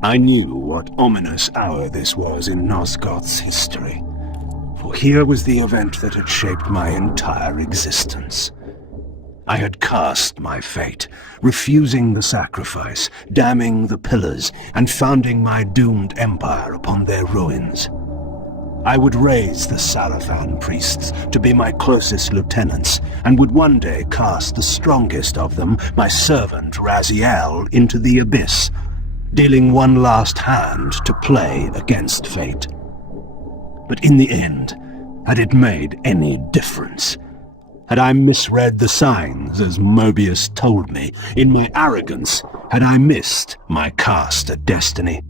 I knew what ominous hour this was in Nosgoth's history, for here was the event that had shaped my entire existence. I had cast my fate, refusing the sacrifice, damning the pillars, and founding my doomed empire upon their ruins. I would raise the Sarafan priests to be my closest lieutenants, and would one day cast the strongest of them, my servant Raziel, into the abyss, dealing one last hand to play against fate. But in the end, had it made any difference? Had I misread the signs, as Mobius told me? In my arrogance, had I missed my cast at destiny?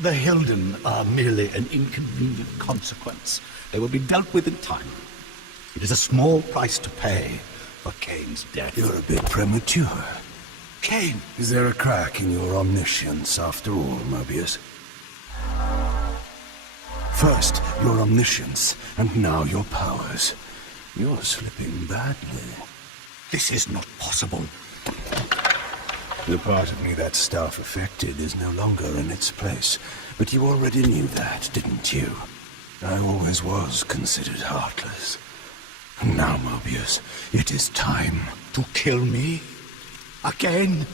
The Hilden are merely an inconvenient consequence. They will be dealt with in time. It is a small price to pay for Kain's death. You're a bit premature. Kain! Is there a crack in your omniscience after all, Mobius? First, your omniscience, and now your powers. You're slipping badly. This is not possible. The part of me that staff affected is no longer in its place. But you already knew that, didn't you? I always was considered heartless. And now, Mobius, it is time. To kill me? Again?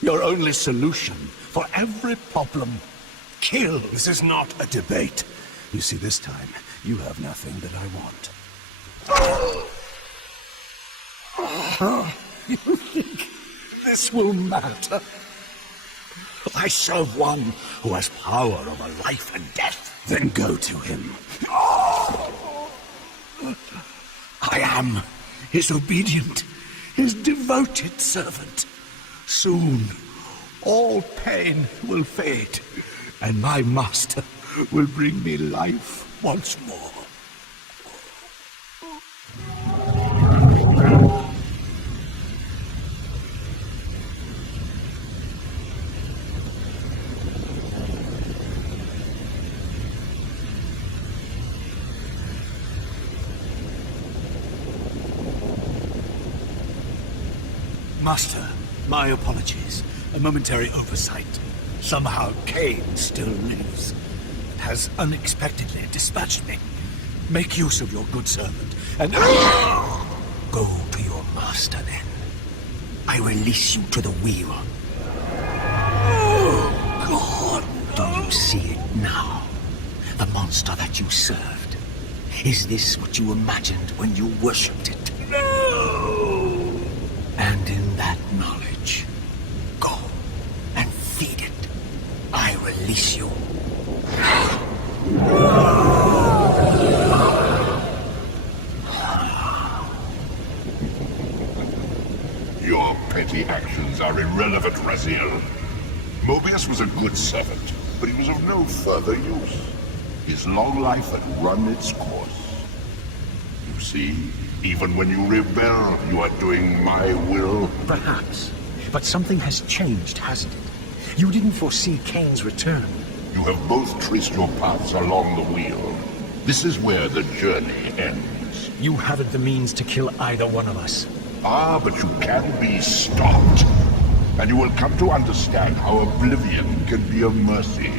Your only solution for every problem. Kill. This is not a debate. You see, this time, you have nothing that I want. You think this will matter? I serve one who has power over life and death. Then go to him. I am his obedient, his devoted servant. Soon, all pain will fade, and my master will bring me life once more. Master, my apologies. A momentary oversight. Somehow Kain still lives. Has unexpectedly dispatched me. Make use of your good servant, and go to your master then. I release you to the wheel. Oh, God! Do you see it now? The monster that you served. Is this what you imagined when you worshipped it? No! And in that knowledge, go and feed it. I release you. Your petty actions are irrelevant, Raziel. Mobius was a good servant, but he was of no further use. His long life had run its course. You see, even when you rebel, you are doing my will. Perhaps. But something has changed, hasn't it? You didn't foresee Kain's return. You have both traced your paths along the wheel. This is where the journey ends. You haven't the means to kill either one of us. Ah, but you can be stopped. And you will come to understand how oblivion can be a mercy.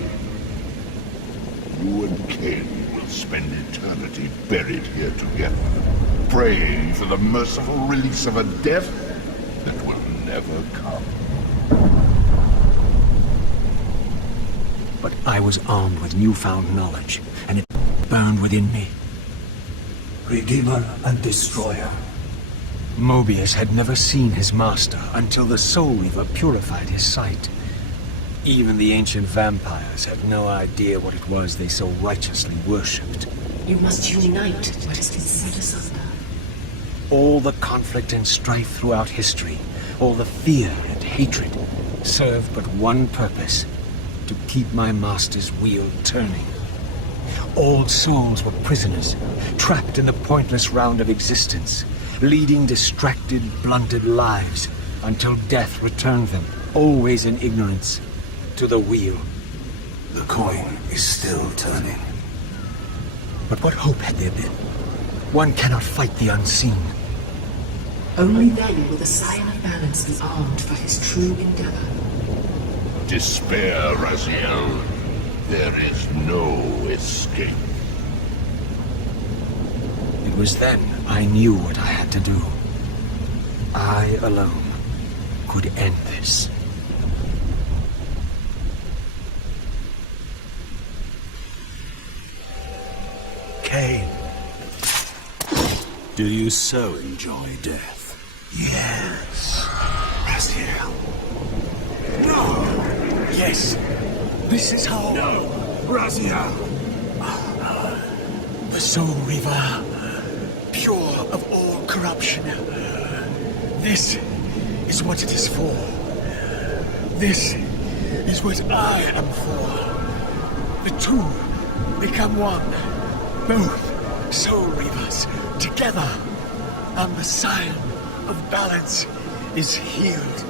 You and Kain will spend eternity buried here together, praying for the merciful release of a death that will never come. But I was armed with newfound knowledge, and it burned within me. Redeemer and Destroyer. Mobius had never seen his master until the Soul Reaver purified his sight. Even the ancient vampires had no idea what it was they so righteously worshipped. You must unite what has been set asunder. All the conflict and strife throughout history, all the fear and hatred, served but one purpose: to keep my master's wheel turning. All souls were prisoners, trapped in the pointless round of existence, leading distracted, blunted lives until death returned them, always in ignorance, to the wheel. The coin is still turning. But what hope had there been? One cannot fight the unseen. Only then will the Scion of Balance be armed for his true endeavor. Despair, Raziel. There is no escape. It was then I knew what I had to do. I alone could end this. Kain. Do you so enjoy death? Yes. Raziel. No! Yes. This is how... No! Raziel! The Soul Reaver, pure of all corruption. This is what it is for. This is what I am for. The two become one. Both Soul Reavers together. And the Scion of Balance is healed.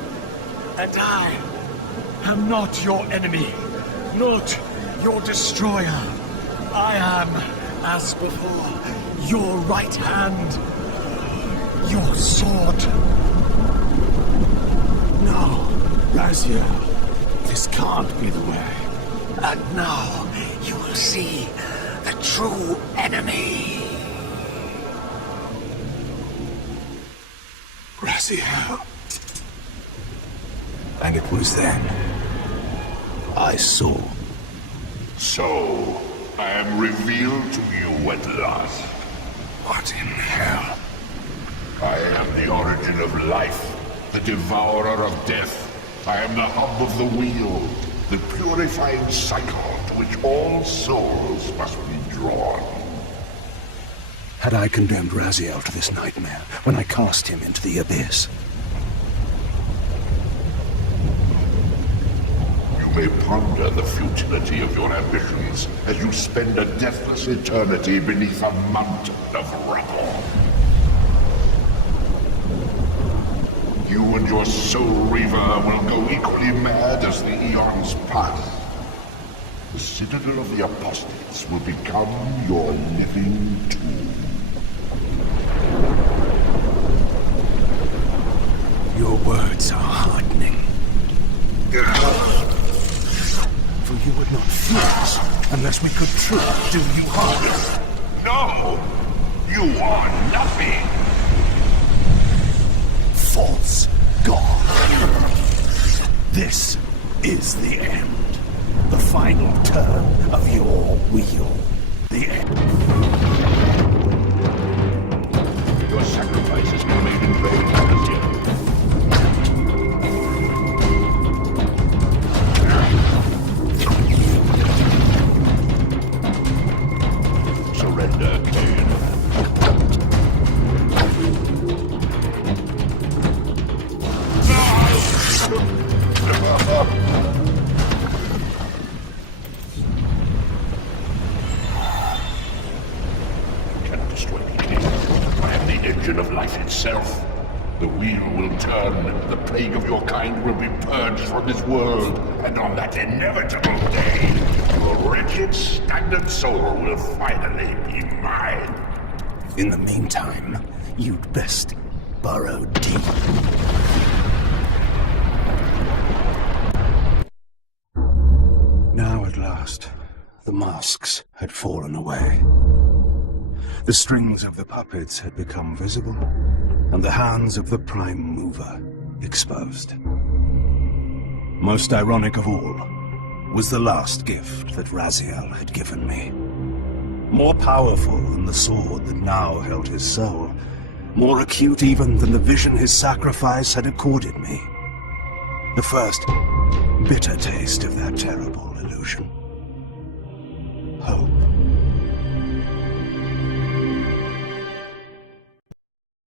And I am not your enemy, not your destroyer. I am, as before, your right hand, your sword. No, Raziel, this can't be the way. And now you will see the true enemy. Raziel. And it was then I saw. So, I am revealed to you at last. What in hell? I am the origin of life, the devourer of death. I am the hub of the wheel, the purifying cycle to which all souls must be drawn. Had I condemned Raziel to this nightmare when I cast him into the abyss? You may ponder the futility of your ambitions as you spend a deathless eternity beneath a mountain of rubble. You and your Soul Reaver will go equally mad as the eons pass. The Citadel of the Apostates will become your living tomb. Your words are hardening. For you would not fear us unless we could truly do you harm. No! You are nothing! False God. This is the end. The final turn of your wheel. The end. Your sacrifice has been made in vain, Raziel. Surrender, Kain. Cannot destroy me, Kain. I am the engine of life itself. The wheel will turn, the plague of your kind will be purged from this world, and on that inevitable day, your wretched, stagnant soul will finally be mine. In the meantime, you'd best burrow deep. Now at last, the masks had fallen away. The strings of the puppets had become visible, and the hands of the Prime Mover exposed. Most ironic of all was the last gift that Raziel had given me. More powerful than the sword that now held his soul, more acute even than the vision his sacrifice had accorded me. The first bitter taste of that terrible illusion. Hope.